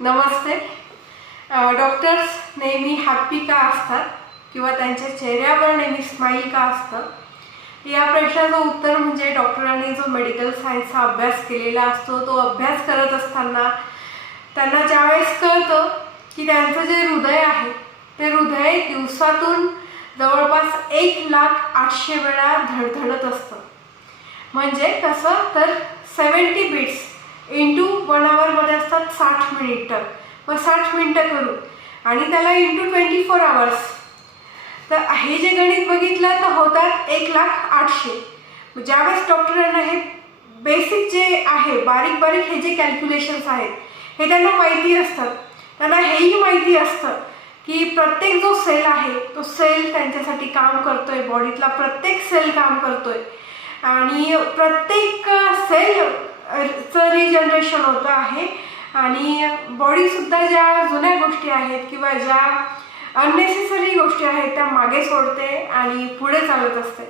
नमस्ते. Doctors नेहमी happy का असतात किंवा त्यांच्या चेहऱ्यावर नेहमी स्माईल का असतं, या प्रश्नाचं उत्तर म्हणजे डॉक्टरांनी जो मेडिकल सायन्सचा अभ्यास केलेला असतो तो अभ्यास करत असताना त्यांना ज्यावेळेस कळतं की त्यांचं जे हृदय आहे ते हृदय दिवसातून जवळपास 1,08,000 वेळा धडधडत असतं. म्हणजे कसं तर 70 बीट्स इंटू 1 आवरमध्ये असतात 60 मिनिटं. मग 60 मिनिटं करू आणि त्याला इंटू 24 आवर्स, तर हे जे गणित बघितलं तर होतात 1,08,000. ज्यावेळेस डॉक्टरांना हे बेसिक जे आहे बारीक बारीक हे जे कॅल्क्युलेशन्स आहेत हे त्यांना माहिती असतात. त्यांना हेही माहिती असतं की प्रत्येक जो सेल आहे तो सेल त्यांच्यासाठी काम करतोय, बॉडीतला प्रत्येक सेल काम करतोय आणि प्रत्येक सेलचं रिजनरेशन होतं आहे आणि बॉडीसुद्धा ज्या जुन्या गोष्टी आहेत किंवा ज्या अननेसेसरी गोष्टी आहेत त्या मागे सोडते आणि पुढे चालत असते.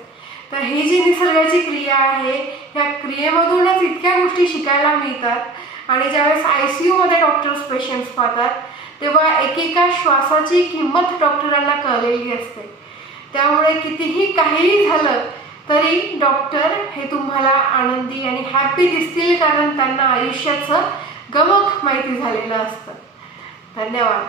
तर ही जी निसर्गाची क्रिया आहे या क्रियेमधूनच इतक्या गोष्टी शिकायला मिळतात आणि ज्यावेळेस ICUमध्ये डॉक्टर्स पेशंट्स पाहतात तेव्हा एकेका श्वासाची किंमत डॉक्टरांना कळलेली असते. त्यामुळे कितीही काहीही झालं तरी डॉक्टर हे तुम्हाला आनंदी आणि हॅप्पी दिसतील, कारण त्यांना आयुष्याचं गमक माहिती झालेलं असतं. धन्यवाद.